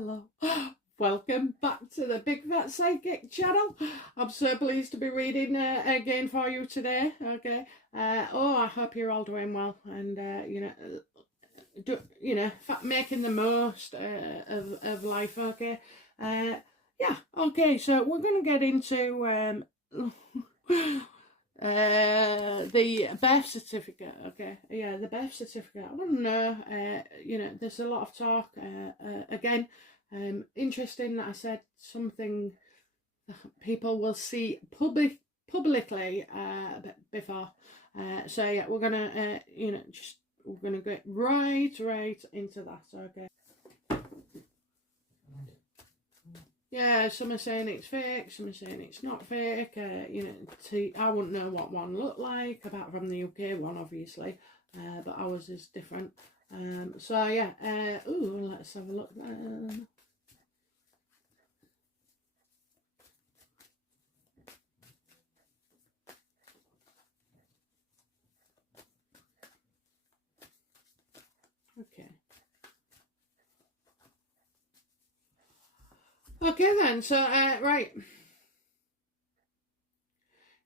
Hello, welcome back to the Big Fat Psychic channel. I'm so pleased to be reading again for you today. Okay, I hope you're all doing well and making the most of life. Okay, yeah. Okay, so we're gonna get into the birth certificate. Okay, yeah, the birth certificate. I want to know, there's a lot of talk again. Interesting that I said something that people will see publicly before. So yeah, we're gonna we're gonna get right into that. Okay. Yeah, some are saying it's fake, some are saying it's not fake. I wouldn't know what one looked like, apart from the UK one, obviously. But ours is different. So yeah, let's have a look. Okay. Okay then, so, right.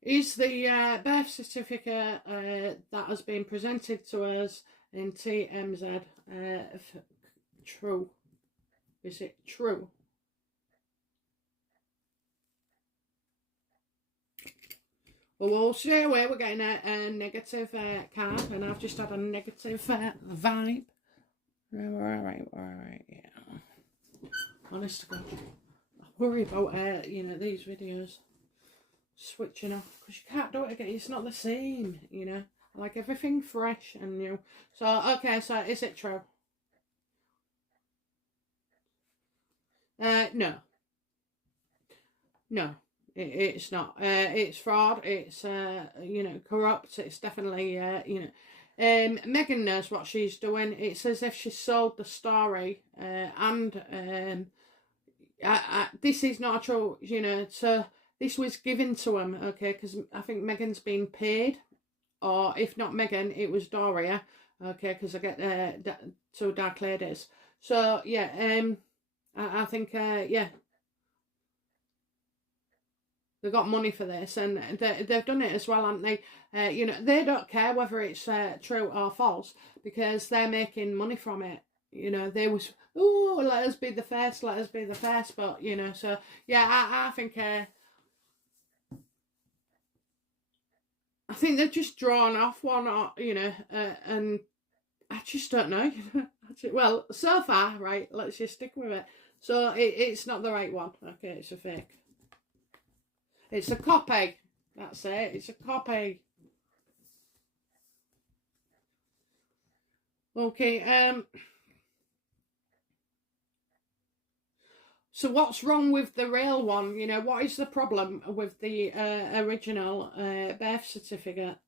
Is the birth certificate that has been presented to us in TMZ true? Is it true? Well, we'll stay away. We're getting a negative card, and I've just had a negative vibe. All right, yeah. Honest to God, I worry about these videos switching off because you can't do it again. It's not the same, I like everything fresh and new. So okay, so is it true? No, it's not. It's fraud. It's corrupt. It's definitely Meghan knows what she's doing. It's as if she sold the story, and this is not true. So this was given to him, okay? Because I think Meghan's been paid, or if not Meghan, it was Doria, okay? Because I get two dark ladies. So yeah, I think yeah. They got money for this, and they've done it as well, haven't they? They don't care whether it's true or false because they're making money from it. They was, let us be the first, let us be the first. But so yeah, I think they're just drawn off one, and I just don't know. Well, so far, right? Let's just stick with it. So it's not the right one. Okay, it's a fake. It's a copy. That's it. It's a copy. Okay. So what's wrong with the real one? What is the problem with the original birth certificate?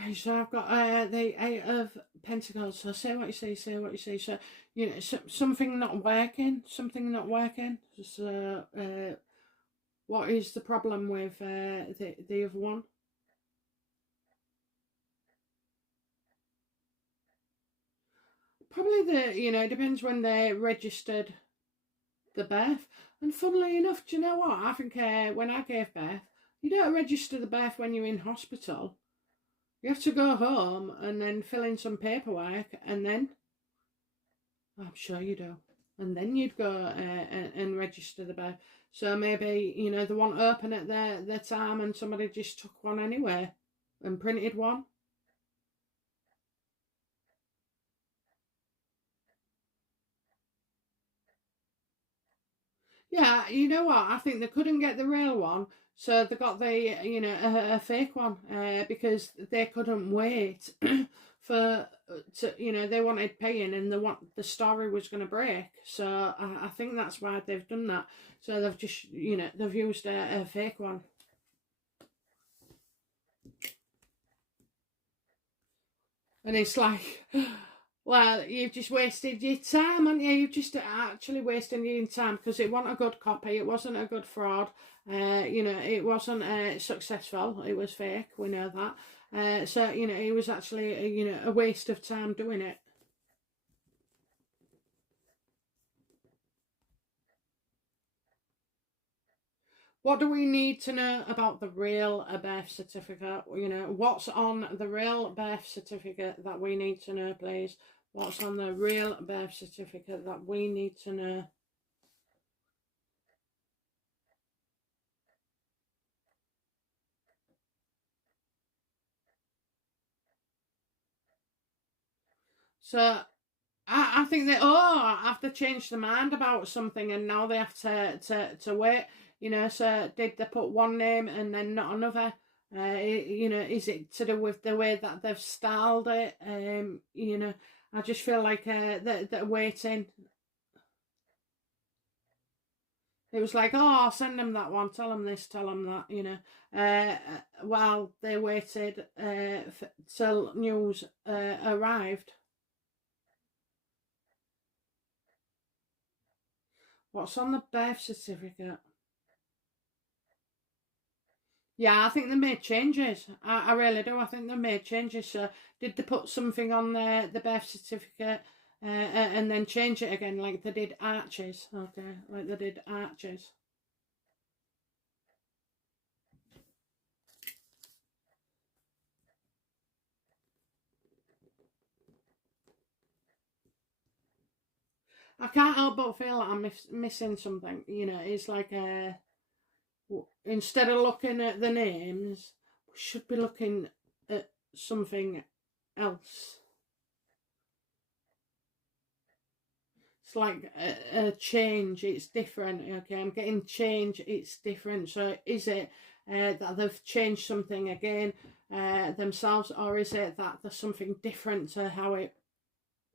Right, so I've got the Eight of Pentacles. So say what you say, say what you say. So, something not working, So, what is the problem with the other one? Probably it depends when they registered the birth. And funnily enough, do you know what? I think when I gave birth, you don't register the birth when you're in hospital. You have to go home and then fill in some paperwork, and then I'm sure you do. And then you'd go and register the birth. So maybe they weren't open at their time, and somebody just took one anyway and printed one. Yeah, you know what? I think they couldn't get the real one, so they got the a fake one because they couldn't wait they wanted paying, and the story was going to break. So I think that's why they've done that. So they've just they've used a fake one. And it's like, well, you've just wasted your time, haven't you? You've just actually wasted your time, because it wasn't a good copy. It wasn't a good fraud. You know, it wasn't successful. It was fake. We know that. So, you know, it was actually, you know, a waste of time doing it. What do we need to know about the real birth certificate? You know, what's on the real birth certificate that we need to know, please? What's on the real birth certificate that we need to know? So I think they have to change their mind about something, and now they have to wait. You know, so did they put one name and then not another? You know, is it to do with the way that they've styled it? You know, I just feel like they're waiting. It was like, oh, I'll send them that one, tell them this, tell them that, you know. While they waited till news arrived. What's on the birth certificate? Yeah, I think they made changes. I really do. I think they made changes. So did they put something on the birth certificate and then change it again, like they did Archie's? Okay, like they did Archie's. I can't help but feel like I'm missing something. You know, it's like instead of looking at the names, we should be looking at something else. It's like a change, it's different. Okay, I'm getting change, it's different. So is it that they've changed something again themselves, or is it that there's something different to how it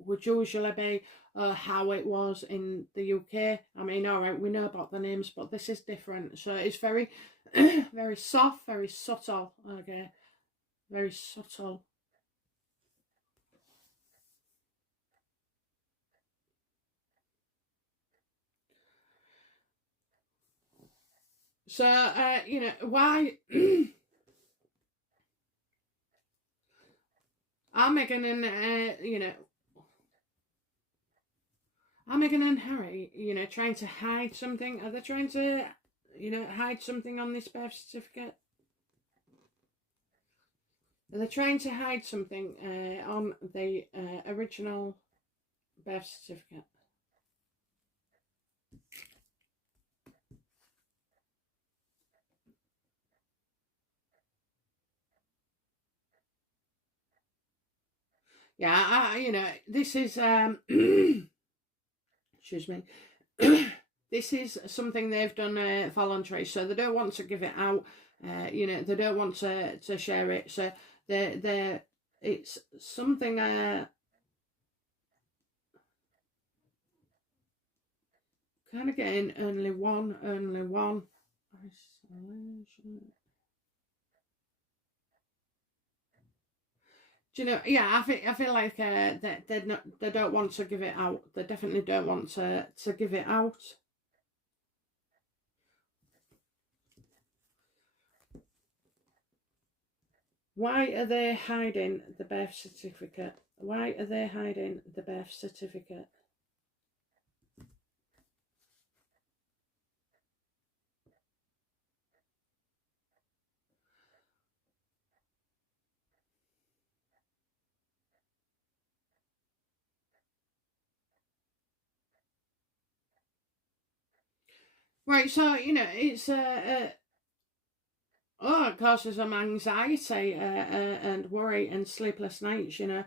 would usually be, how it was in the UK? I mean, all right, we know about the names, but this is different. So it's very, very soft, very subtle. Okay, very subtle. So, you know, why are Meghan and, you know, are Meghan and Harry, you know, trying to hide something? Are they trying to, you know, hide something on this birth certificate? Are they trying to hide something on the original birth certificate? Yeah, you know, this is, excuse me, this is something they've done voluntary, so they don't want to give it out. You know, they don't want to share it, so it's something. Kind of getting only one. Isolation. Do you know? Yeah, I feel like they don't want to give it out. They definitely don't want to give it out. Why are they hiding the birth certificate? Why are they hiding the birth certificate? Right, so you know it's oh, it causes them anxiety and worry and sleepless nights. You know,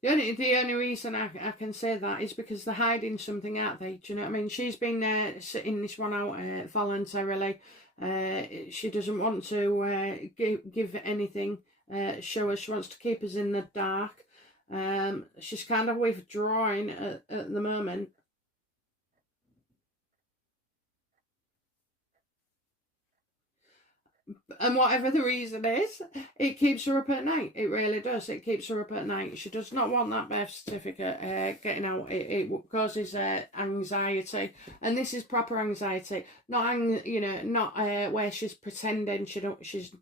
the only reason I can say that is because they're hiding something, aren't they? Do you know what I mean? She's been sitting this one out voluntarily. She doesn't want to give anything. Show us. She wants to keep us in the dark. She's kind of withdrawing at the moment. And whatever the reason is, it keeps her up at night. It really does. It keeps her up at night. She does not want that birth certificate getting out. It causes anxiety, and this is proper anxiety. Not not where she's pretending she's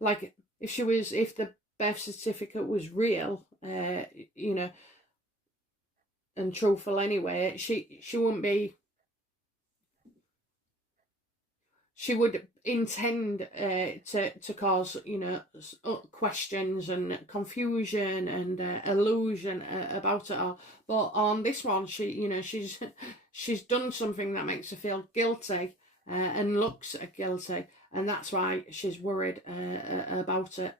like if the birth certificate was real, and truthful anyway, she wouldn't be. She would intend to cause, questions and confusion and illusion about it all. But on this one, she's done something that makes her feel guilty and looks guilty, and that's why she's worried about it.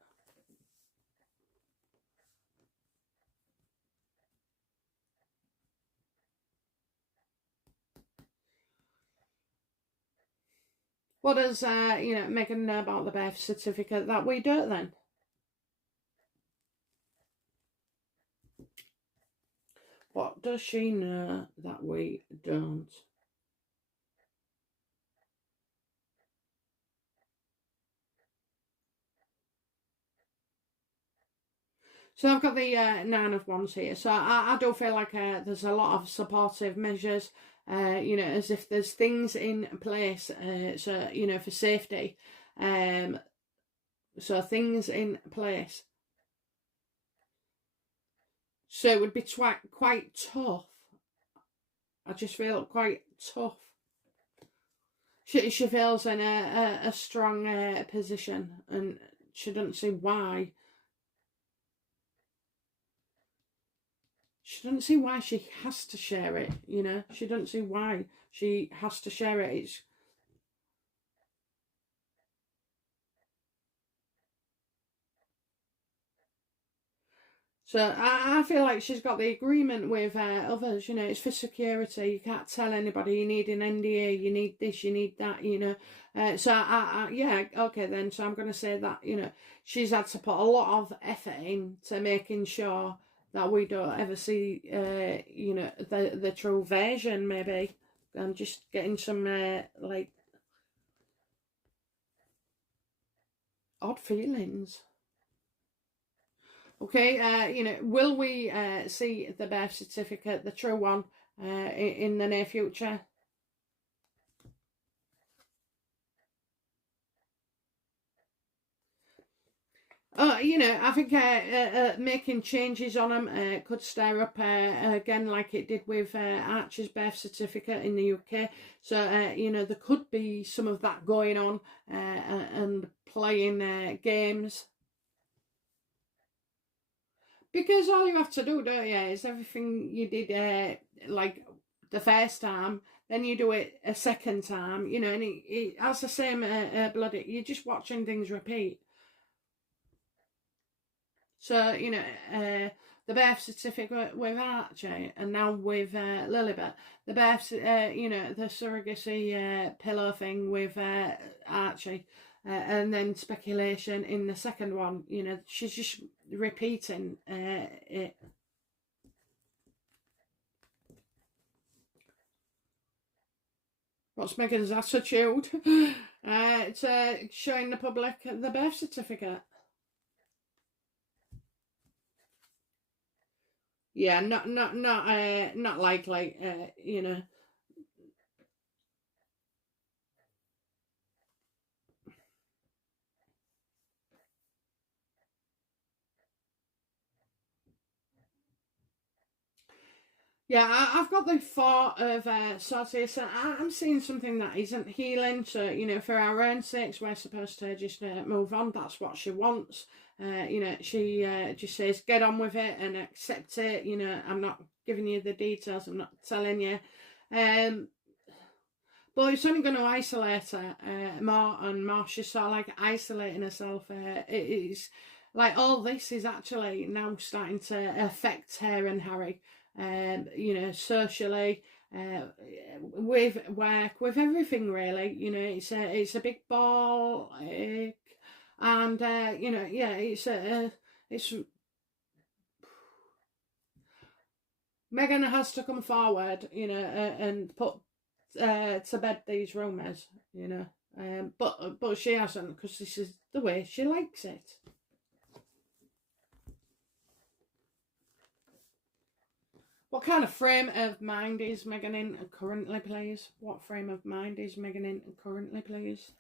What does Meghan know about the birth certificate that we don't then? What does she know that we don't? So I've got the Nine of Wands here. So I do feel like there's a lot of supportive measures, as if there's things in place, for safety. So things in place. So it would be quite tough. I just feel quite tough. She feels in a strong position, and she doesn't see why. She doesn't see why she has to share it, She doesn't see why she has to share it. So I feel like she's got the agreement with others, it's for security. You can't tell anybody you need an NDA, you need this, you need that, yeah, okay then. So I'm going to say that, she's had to put a lot of effort into making sure that we don't ever see, the true version, maybe. I'm just getting some, odd feelings. Okay, will we see the birth certificate, the true one, in the near future? I think making changes on them could stir up again, like it did with Archie's birth certificate in the UK. So, there could be some of that going on and playing games. Because all you have to do, don't you, is everything you did like the first time, then you do it a second time, and it has the same bloody, you're just watching things repeat. So, the birth certificate with Archie and now with Lilibet, the birth, the surrogacy pillow thing with Archie, and then speculation in the second one, she's just repeating it. What's Meghan's attitude? It's showing the public the birth certificate. Yeah, not likely. Yeah, I've got the thought of Saucy, so I'm seeing something that isn't healing. So, for our own sakes, we're supposed to just move on. That's what she wants. She just says, get on with it and accept it. I'm not giving you the details. I'm not telling you. But it's only going to isolate her more and more. She's sort of like isolating herself. It is like all this is actually now starting to affect her and Harry. Socially, with work, with everything really. It's a big ball, and it's Meghan has to come forward, and put to bed these rumours, But she hasn't, because this is the way she likes it. What kind of frame of mind is Meghan in currently, please? What frame of mind is Meghan in currently, please?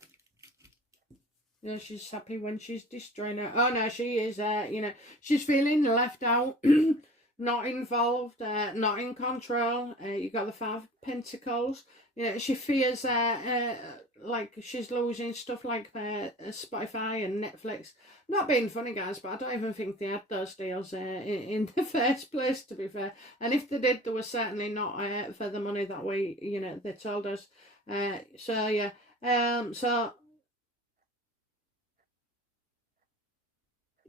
Yeah, she's happy when she's destroying her. Oh no, she is, she's feeling left out, not involved, not in control. You got the 5 of Pentacles. She fears like she's losing stuff like Spotify and Netflix. Not being funny, guys, but I don't even think they had those deals in the first place, to be fair. And if they did, they were certainly not for the money that they told us. So yeah,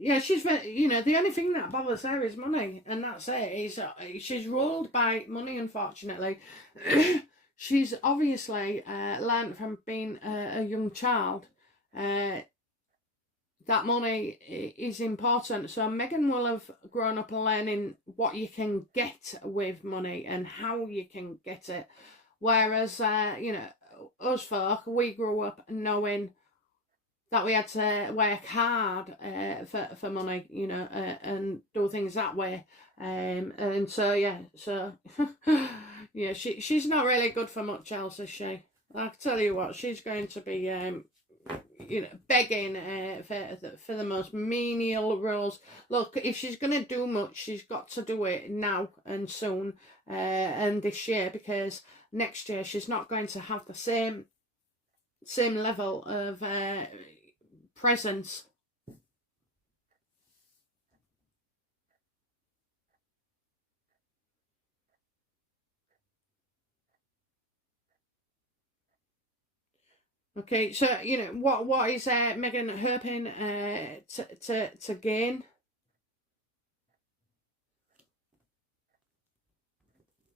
yeah, she's very, the only thing that bothers her is money, and that's it. She's ruled by money, unfortunately. She's obviously learned from being a young child that money is important. So Meghan will have grown up learning what you can get with money and how you can get it. Whereas, us folk, we grew up knowing that we had to work hard for money, and do things that way. And so, yeah, yeah, she's not really good for much else, is she? I'll tell you what, she's going to be, begging for the most menial roles. Look, if she's going to do much, she's got to do it now and soon, and this year, because next year she's not going to have the same level of presence. Okay, so what is Meghan hoping to gain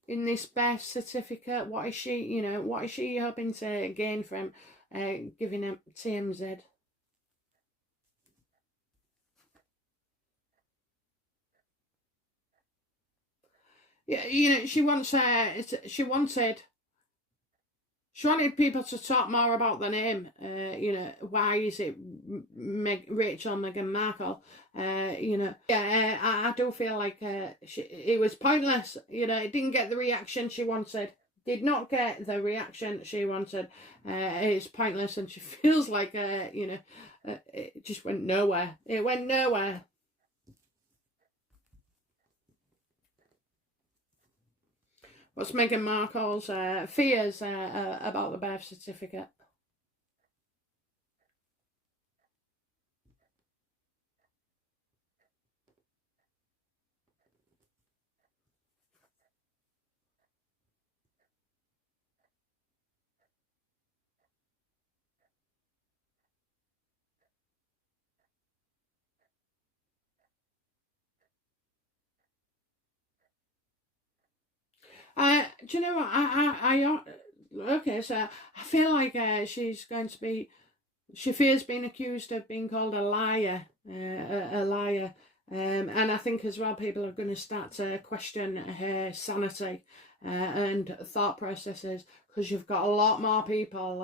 in this birth certificate? What is she hoping to gain from giving him TMZ? Yeah, she wanted people to talk more about the name. Why is it Rachel Meghan Markle? Yeah, I do feel like it was pointless. It didn't get the reaction she wanted. Did not get the reaction she wanted. It's pointless, and she feels like it just went nowhere. It went nowhere. What's Meghan Markle's fears about the birth certificate? Do you know what? Okay, so I feel like she's going to be. She fears being accused of being called a liar, and I think as well people are going to start to question her sanity and thought processes, because you've got a lot more people,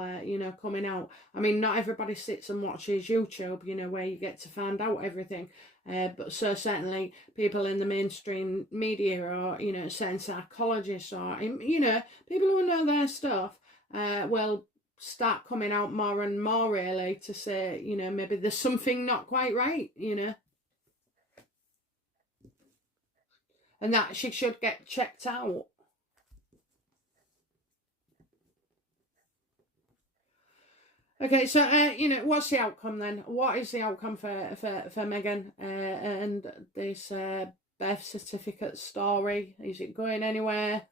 coming out. I mean, not everybody sits and watches YouTube, where you get to find out everything. But so certainly people in the mainstream media, or certain psychologists, or people who know their stuff, will start coming out more and more, really, to say maybe there's something not quite right, and that she should get checked out. Okay, so what's the outcome then? What is the outcome for Meghan and this birth certificate story? Is it going anywhere?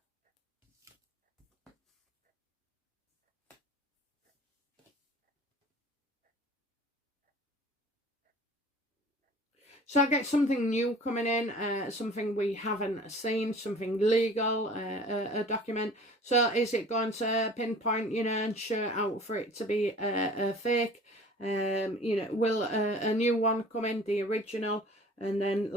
So I get something new coming in, something we haven't seen, something legal, a document. So is it going to pinpoint, and show out for it to be a fake? Will a new one come in, the original, and then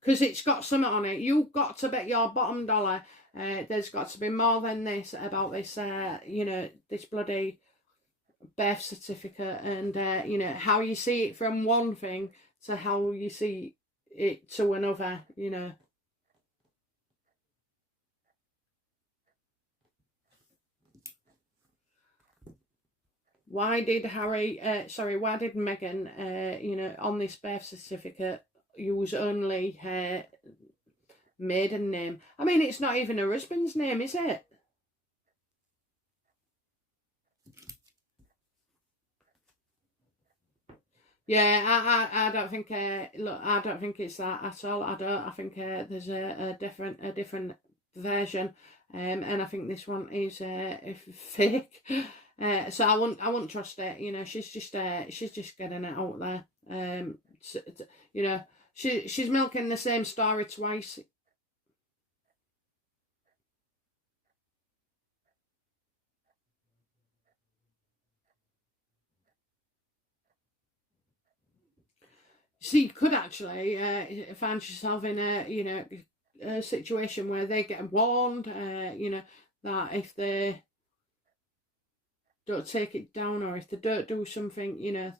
because it's got something on it. You've got to bet your bottom dollar there's got to be more than this about this, this bloody birth certificate, and you know, how you see it from one thing to how you see it to another, you know. Why did why did Meghan, you know, on this birth certificate use only her maiden name? I mean, it's not even her husband's name, is it? Yeah, I don't think, look, I don't think it's that at all. I think there's a different version, and I think this one is fake. So I wouldn't trust it. You know, she's just getting it out there. You know, she's milking the same story twice. So you could actually find yourself in a, you know, a situation where they get warned, you know, that if they don't take it down, or if they don't do something, you know,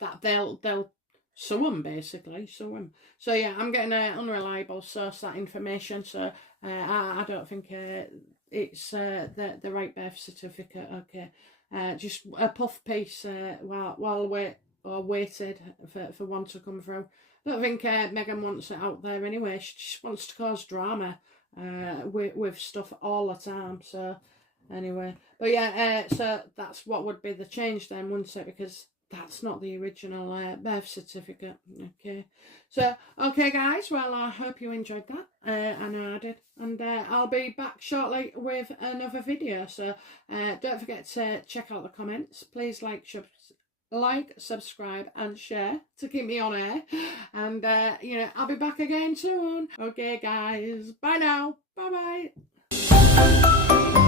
that they'll sue them, basically sue them. So yeah, I'm getting an unreliable source, that information. So I don't think it's the right birth certificate. Okay, just a puff piece while waited for one to come through. I don't think Meghan wants it out there anyway. She just wants to cause drama with stuff all the time. So anyway, but yeah, so that's what would be the change then, wouldn't it? Because that's not the original birth certificate. Okay, so okay guys, well, I hope you enjoyed that. I know I did, and I'll be back shortly with another video. So don't forget to check out the comments. Please like, subscribe and share to keep me on air, and you know, I'll be back again soon. Okay guys, bye now, bye bye.